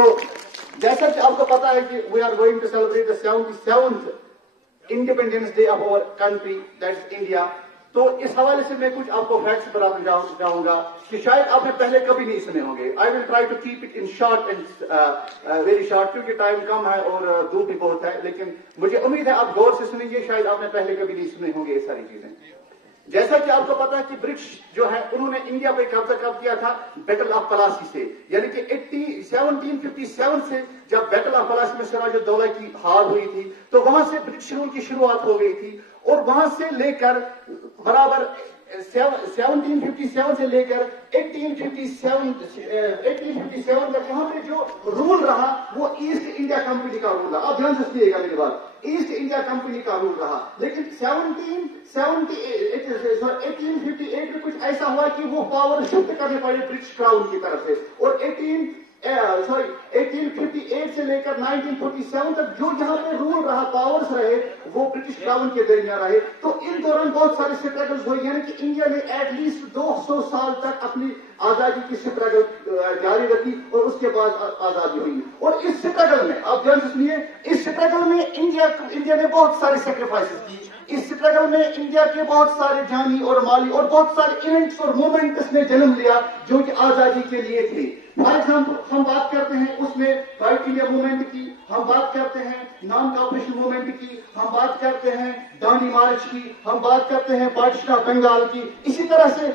So, जैसा कि आपको पता है कि we are going to celebrate the 77th Independence Day of our country, that's India. तो इस हवाले से मैं कुछ आपको फैक्ट्स बताना चाहूंगा कि शायद आपने पहले कभी नहीं सुने होंगे. I will try to keep it in short and very short, क्योंकि टाइम कम है और धूप भी बहुत है, लेकिन मुझे उम्मीद है आप गौर से सुनेंगे. शायद आपने पहले कभी नहीं सुने होंगे ये सारी चीजें. जैसा कि आपको पता है कि ब्रिटिश जो है उन्होंने इंडिया पे कब्जा कब किया था, बैटल ऑफ पलासी से, यानी कि 1757 से जब बैटल ऑफ पलासी में सिराजुद्दौला की हार हुई थी, तो वहां से ब्रिटिश रूल की शुरुआत हो गई थी. और वहां से लेकर बराबर 1757 से लेकर 1857 तक वहां पे जो रूल रहा वो ईस्ट इंडिया कंपनी का रूल रहा. आप ध्यान से सुनिएगा मेरी बात, ईस्ट इंडिया कंपनी का रूल रहा. लेकिन 1858 में कुछ ऐसा हुआ कि वो पावर शिफ्ट करने पड़े ब्रिटिश क्राउन की तरफ से. और 1858 से लेकर 1947 तक जो यहाँ पे रूल रहा, पावर्स रहे, वो ब्रिटिश क्राउन के दरमियान रहे. तो इन दौरान बहुत सारे स्ट्रगल्स हुए, यानी कि इंडिया ने एटलीस्ट 200 साल तक अपनी आजादी की स्ट्रगल जारी रखी और उसके बाद आजादी हुई. और इस स्ट्रगल में आप ध्यान से सुनिए, इस स्ट्रगल में इंडिया ने बहुत सारे सेक्रीफाइसेस की. इस स्ट्रगल में इंडिया के बहुत सारे जानी और माली और बहुत सारे इवेंट्स और मूवमेंट्स ने जन्म लिया जो कि आजादी के लिए थे. फॉर एग्जाम्पल हम बात करते हैं उसमें क्विट इंडिया मूवमेंट की, हम बात करते हैं नॉन कॉपरेशन मूवमेंट की, हम बात करते हैं दांडी मार्च की, हम बात करते हैं बादशाह बंगाल की, इसी तरह से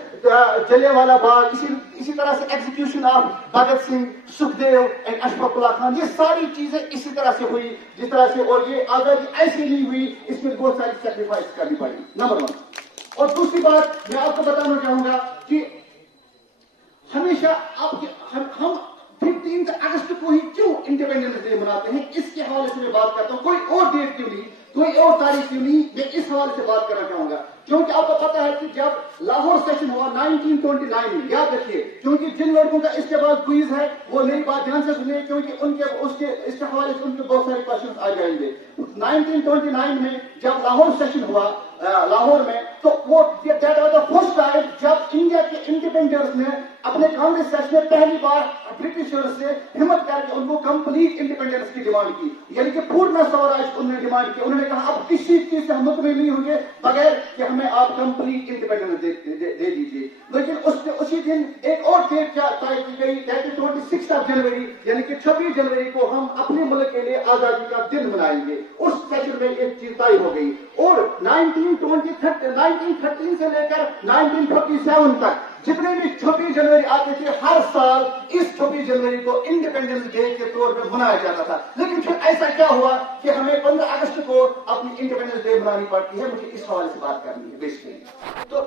जलियांवाला बाग, इसी तरह से execution of Bhagat Singh, Sukhdev and Ashfaq Ullah Khan. ये सारी चीजें इसी तरह से हुई जिस तरह से, और ये आजादी ऐसी नहीं हुई, इसमें बहुत सारी सेक्रीफाइस करनी पड़ी, नंबर 1. और दूसरी बात मैं आपको बताना चाहूंगा कि हमेशा हम 15 अगस्त को ही क्यों इंडिपेंडेंस डे मनाते हैं, इसके हवाले से मैं बात करता हूं. कोई और डेट क्यों नहीं, कोई और तारीख क्यों नहीं, मैं इस हवाले से बात करना चाहूंगा. क्योंकि आपको पता है कि जब लाहौर सेशन हुआ 1929 में, याद रखिए, क्योंकि जिन लड़कों का इसके बाद क्विज है वो मेरी बात ध्यान से सुनिए, क्योंकि इसके हवाले से उनके बहुत सारे क्वेश्चन आ जाएंगे. 1929 में जब लाहौर सेशन हुआ लाहौर में, तो वो फर्स्ट टाइम जब इंडिया के इंडिपेंडेंस ने अपने कांग्रेस सेशन में पहली बार ब्रिटिशर्स से हिम्मत करके उनको कंप्लीट इंडिपेंडेंस की डिमांड की, यानी कि पूर्ण स्वराज उन्होंने डिमांड की. उन्होंने कहा अब किसी चीज से हम मुतमिन नहीं होंगे बगैर कि हमें आप कंप्लीट इंडिपेंडेंस दे दीजिए. लेकिन उसी दिन एक और डेट तय की गई, 26 जनवरी, यानी कि 26 जनवरी को हम अपने मुल्क के लिए आजादी का दिन मनाएंगे. उस सेशन में एक चीज तय हो गई. और 1913 से लेकर 1947 तक जितने भी 26 जनवरी आते थे, हर साल इस 26 जनवरी को इंडिपेंडेंस डे के तौर पर मनाया जाता था. लेकिन फिर ऐसा क्या हुआ कि हमें 15 अगस्त को अपनी इंडिपेंडेंस डे मनानी पड़ती है. मुझे इस हवाले से बात करनी है बेसिकली. तो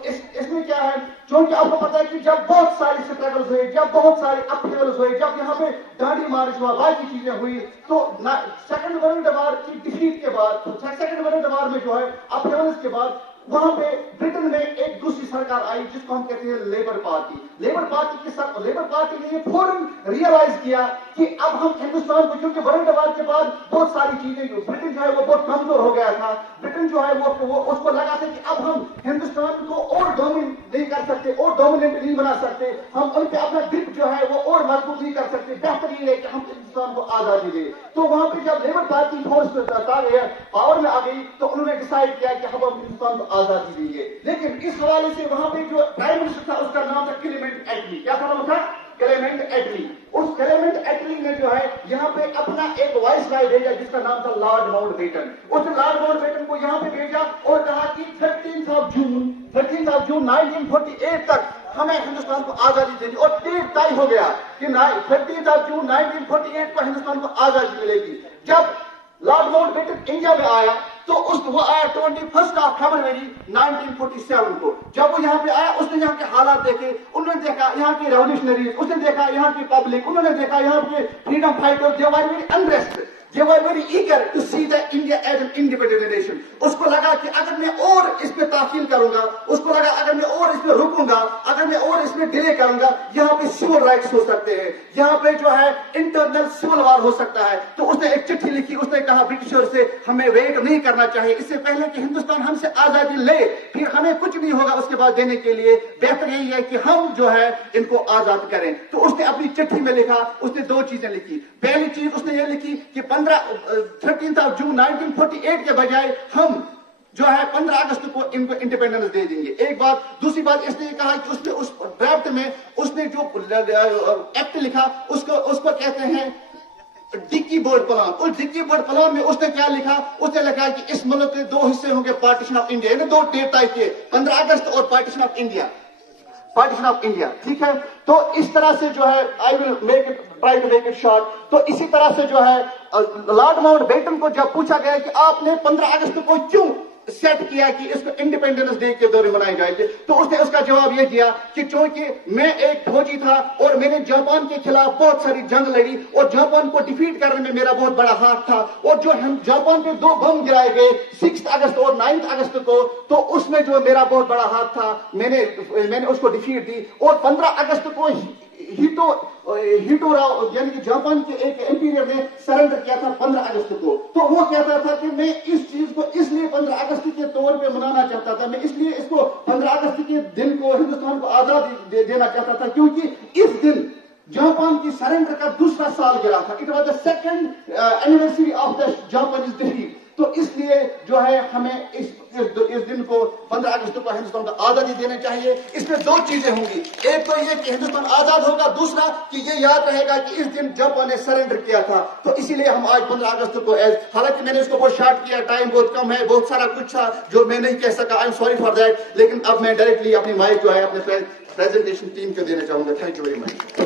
इसमें क्या है, क्योंकि आपको पता है कि जब बहुत सारी स्ट्रगल्स हुए, जब बहुत सारे अपहेवल्स हुए, जब यहाँ पे दांडी मार्च हुआ, बाकी चीजें हुई, तो सेकंड वर्ल्ड वॉर की डिफीट के बाद, सेकंड वर्ल्ड वॉर में जो है अपहेवल्स के बाद, वहां पे ब्रिटेन में एक दूसरी सरकार आई जिसको हम कहते हैं लेबर पार्टी. लेबर पार्टी ने ये फौरन रियलाइज किया कि अब हम हिंदुस्तान को, क्योंकि वर्ल्ड वॉर के बाद बहुत सारी चीजें, ब्रिटेन जो है वो बहुत कमजोर हो गया था. ब्रिटेन जो है वो उसको लगा था कि अब हम हिंदुस्तान को और डोमिनेट नहीं कर सकते, और डोमिनेट नहीं बना सकते, हम उन पे अपना ग्रिप जो है वो और मजबूत नहीं कर सकते. बेहतर ये है कि हम हिंदुस्तान को आजादी दें. तो वहां पे जब लेबर पार्टी फोर्स पावर में आ गई, तो उन्होंने डिसाइड किया कि हम हिंदुस्तान को आजादी देंगे. लेकिन इस हवाले से वहां पे जो प्राइम मिनिस्टर था उसका नाम था क्लेमेंट एटली. क्या नाम था? क्लेमेंट एटली. उस क्लेमेंट एटली ने जो है यहाँ पे अपना एक वाइस राय भेजा जिसका नाम था लॉर्ड माउंटबेटन. उस लॉर्ड माउंटबेटन को यहाँ पे भेजा और कहा कि 13 जून 1948 तक हमें हिंदुस्तान को आजादी देनी. और डेट तय हो गया कि 13 जून 1948 को हिंदुस्तान को आजादी मिलेगी. जब लॉर्ड माउंटबेटन इंडिया में आया तो वो आया 21 फरवरी 1947 को. जब वो यहाँ पे आया उसने यहाँ के हालात देखे, उन्होंने देखा यहाँ की रेवोल्यूशनरीज, उसने देखा यहाँ की पब्लिक, उन्होंने देखा यहाँ के freedom fighters, they were very unrest. They were very eager to see that India as an independent nation. उसको लगा कि अगर मैं और इस पे ताखील करूंगा, उसको लगा अगर मैं और इस पे रुकूंगा, अगर मैं और इसमें डिले करूंगा, यहाँ पे सिविल राइट्स हो सकते हैं, यहाँ पे जो है इंटरनल सिविल वार हो सकता है। तो उसने एक चिट्ठी लिखी, उसने कहा ब्रिटिशर से हमें वेट नहीं करना चाहिए, इससे पहले कि हिंदुस्तान हमसे आजादी ले, फिर हमें कुछ नहीं होगा उसके बाद देने के लिए, बेहतर यही है कि हम जो है इनको आजाद करें। तो उसने अपनी चिट्ठी में लिखा, उसने दो चीजें लिखी। पहली चीज उसने ये लिखी कि 13 जून 1948 के बजाय हम जो है 15 अगस्त को इनको इंडिपेंडेंस दे देंगे, एक बात। दूसरी बात इसने कहा कि उसने उस ड्राफ्ट में उसने जो एक्ट लिखा उसको कहते हैं डिक्की बोर्ड प्लान। उस डिक्की बोर्ड प्लान में उसने क्या लिखा, उसने लिखा कि इस मुल्क के दो हिस्से होंगे, पार्टीशन ऑफ इंडिया, यानी दो डेट तय किए, 15 अगस्त और partition of India, partition of India, ठीक है। तो इस तरह से जो है I will make it try to make it short. तो इसी तरह से जो है लॉर्ड माउंटबेटन को जब पूछा गया कि आपने 15 अगस्त को क्यों सेट किया कि इसको इंडिपेंडेंस डे के दौरान मनाए जाएंगे, तो उसने उसका जवाब यह दिया कि चूंकि मैं एक फौजी था और मैंने जापान के खिलाफ बहुत सारी जंग लड़ी और जापान को डिफीट करने में मेरा बहुत बड़ा हाथ था, और जो हम जापान पे 2 बम गिराए गए 6 अगस्त और 9 अगस्त को, तो उसमें जो मेरा बहुत बड़ा हाथ था, मैंने उसको डिफीट दी। और 15 अगस्त को हिटोराओ यानी कि जापान के एक एम्पीरियर ने सरेंडर किया था 15 अगस्त को। तो वो कहता था कि मैं इस चीज को इसलिए 15 अगस्त के तौर पे मनाना चाहता था, मैं इसलिए इसको 15 अगस्त के दिन को हिंदुस्तान को आजादी देना चाहता था, क्योंकि इस दिन जापान की सरेंडर का दूसरा साल गिरा था। It was the second anniversary of the Japanese defeat. तो इसलिए जो है हमें इस दिन को 15 अगस्त को हिंदुस्तान को आजादी देनी चाहिए। इसमें 2 चीजें होंगी, एक तो ये कि हिंदुस्तान आजाद होगा, दूसरा कि ये याद रहेगा कि इस दिन जापान ने सरेंडर किया था। तो इसीलिए हम आज 15 अगस्त को, हालांकि मैंने इसको बहुत शॉर्ट किया, टाइम बहुत कम है, बहुत सारा कुछ था जो मैं नहीं कह सका, I am sorry for that. लेकिन अब मैं डायरेक्टली अपनी माइक जो है अपने प्रेजेंटेशन टीम को देना चाहूंगा। Thank you very much.